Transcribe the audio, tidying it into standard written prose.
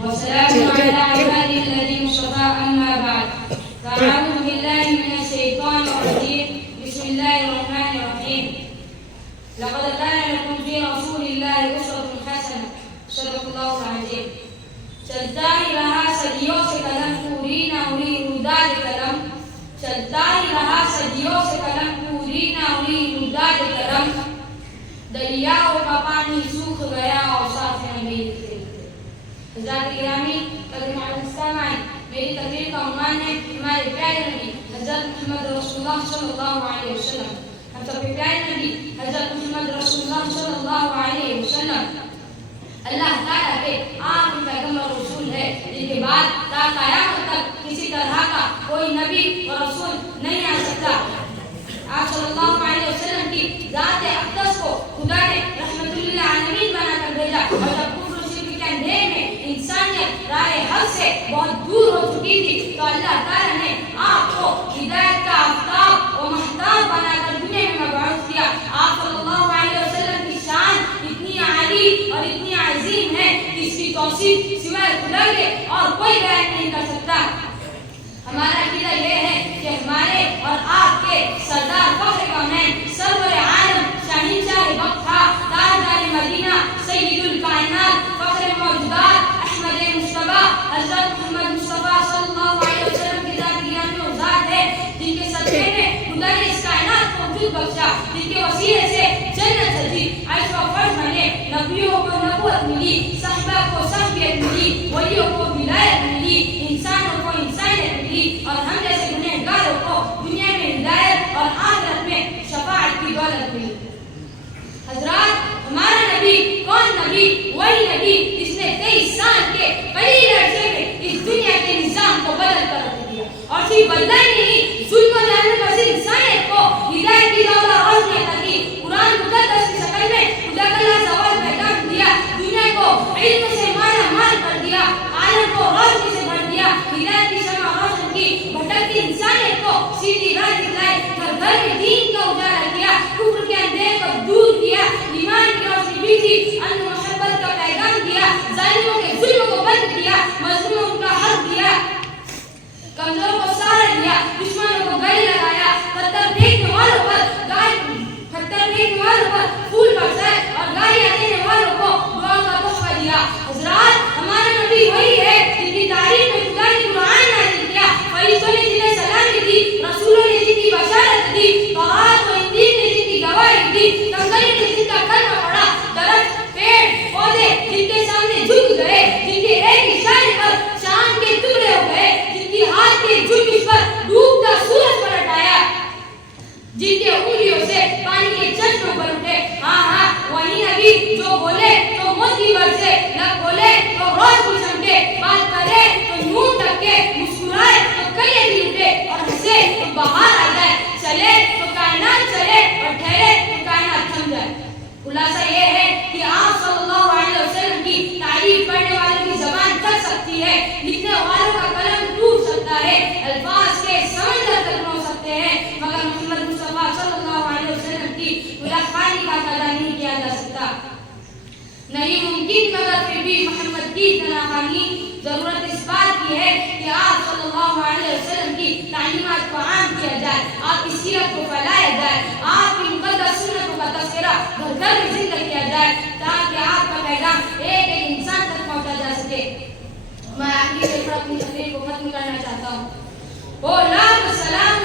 والسلام على عباده الذين اصطفى أما بعد فأعوذ بالله من الشيطان الرجيم بسم الله الرحمن الرحيم لقد كان لكم في رسول الله أسوة حسنة صدق الله العظيم چلتا ہی رہا صدیوں سے قلم پوری نہ ہوئی روداد قلم چلتا ہی رہا صدیوں سے قلم پوری نہ ہوئی روداد قلم دریاؤں کا پانی سوکھ گیا اور صافیاں نہیں تھے. حضرات گرامی قدر السلام میری تقریر کا عنوان ہے ہمارے پیارے نبی حضرت محمد رسول اللہ صلی اللہ علیہ وسلم. ہم سب کے پیارے نبی حضرت محمد رسول اللہ صلی اللہ علیہ وسلم اللہ تعالیٰ کے آخری پیغمبر رسول ہے جن کے بعد تا قیامت تک کسی طرح کا کوئی نبی اور رسول نہیں آ سکتا. آپ صلی اللہ علیہ وسلم کی ذات اقدس کو خدا نے رحمت للعالمین بنا کر بھیجا اور جب کفر و شرک کے اندھیرے میں انسانیت راہ حق سے بہت دور ہو چکی تھی تو اللہ تعالیٰ نے آپ کو ہدایت کا آفتاب و مہتاب بنا کر دنیا میں مبعوث کیا. آپ صلی اللہ علیہ وسلم کی شان اتنی عالی اور اتنی عظیم ہے کہ اس کی توصیف سوائے خدا کے اور کوئی بیان نہیں کر سکتا. ہمارا عقیدہ یہ ہے کہ ہمارے اور آپ کے سردار فخر کونین سرور عالم شاہنشاہ وقت تاجدار مدینہ سید الکائنات فخر موجودات احمد مصطفیٰ حضرت محمد مصطفیٰ صلی اللہ علیہ وسلم کی ذات گرامی و ذات ہے جن کے صدقے میں خدا نے اس کائنات کو وجود بخشا جن کے وسیلے سے جنت سجی عیش و فرض بنے نبیوں کو نبوت ملی صحابہ کو صحبیت ملی ولیوں کو ولایت ملی انسانوں کو انسانیت ملی اور ہم جیسے گنہگاروں کو دنیا میں ہدایت اور آخرت میں شفاعت کی دولت ملی. حضرات ہمارا نبی کون نبی؟ وہی نبی جس نے 23 سال کے قلیل عرصے میں اس دنیا کے نظام کو بدل کر رکھ دیا اور صرف بدلا ہی نہیں ظلم و ظالم پر انسانیت کو ہدایت کی دولت روشنی عطا کی. قرآن مقدس کی شکل میں خدا کا لازوال پیغام دیا دنیا کو علم سے مالا مال کر دیا عالم کو روشنی سے بھر دیا ہدایت کی شمع روشن کی بھٹکتی انسانیت کو سیدھی راہ دکھلائی گھر گھر میں دین کا اجالا کیا کفر کے اندھیرے کو دور کیا ایمان کی روشنی بھیجی امن و محبت کا پیغام دیا ظالموں کے ظلم کو بند کیا مظلوموں کا حق دیا کمزوروں کو سہارا دیا دشمنوں کو گلے لگایا پتھر پھینکنے والوں پر پھول برسائے اور گالیاں دینے والوں کو دعا کا تحفہ دیا. حضرات ہمارا نبی وہی ہے جن کی تعریف میں خدا نے قرآن نازل کیا فرشتوں نے جنہیں سلامی دی رسولوں نے جن کی بشارت دی توراۃ و انجیل نے جن کی گواہی دی کنگریوں نے جن کا کلمہ پڑھا درخت پیڑ پودے جن کے سامنے جھک گئے جن کے ایک اشارے پر چاند کے ٹکڑے ہو گئے جن کی ہاتھ کے جنبش پر ڈوبتا سورج پلٹ آیا جن کے انگلیوں سے پانی کے چشمے پر اٹھے. ہاں وہی نبی جو بولے تو موتی برسے نہ بولے تو روز چمکے بات کرے تو نور ٹکے مسکرائے تو کلیے بھی اٹھے اور ہنسے تو بہار آ جائے چلے تو کائنات چلے اور ٹھہرے تو کائنات تھم جائے. خلاصہ یہ ہے کہ آپ صلی اللہ علیہ وسلم کی تعریف کرنے والوں کی زبان تھک سکتی ہے لکھنے والوں کا قلم ٹوٹ سکتا ہے الفاظ کے سمندر تک پہنچ سکتے ہیں مگر محمد مصطفیٰ صلی اللہ علیہ وسلم کی گستاخی کا ادا نہیں کیا جا سکتا. نہیں ممکن مگر پھر بھی محمد کی تنہانی ضرورت اس بات کی ہے کہ آپ صلی اللہ علیہ وسلم کی تعلیمات کو عام کیا جائے آپ کی سیرت کو پھیلایا جائے آپ کی مقدس سنتوں کا تذکرہ گھر گھر میں زندہ کیا جائے تاکہ آپ کا پیغام ایک ایک انسان تک پہنچا جا سکے. میں آخری سے اپنی تقریر کو ختم کرنا چاہتا ہوں. او لاکھ سلام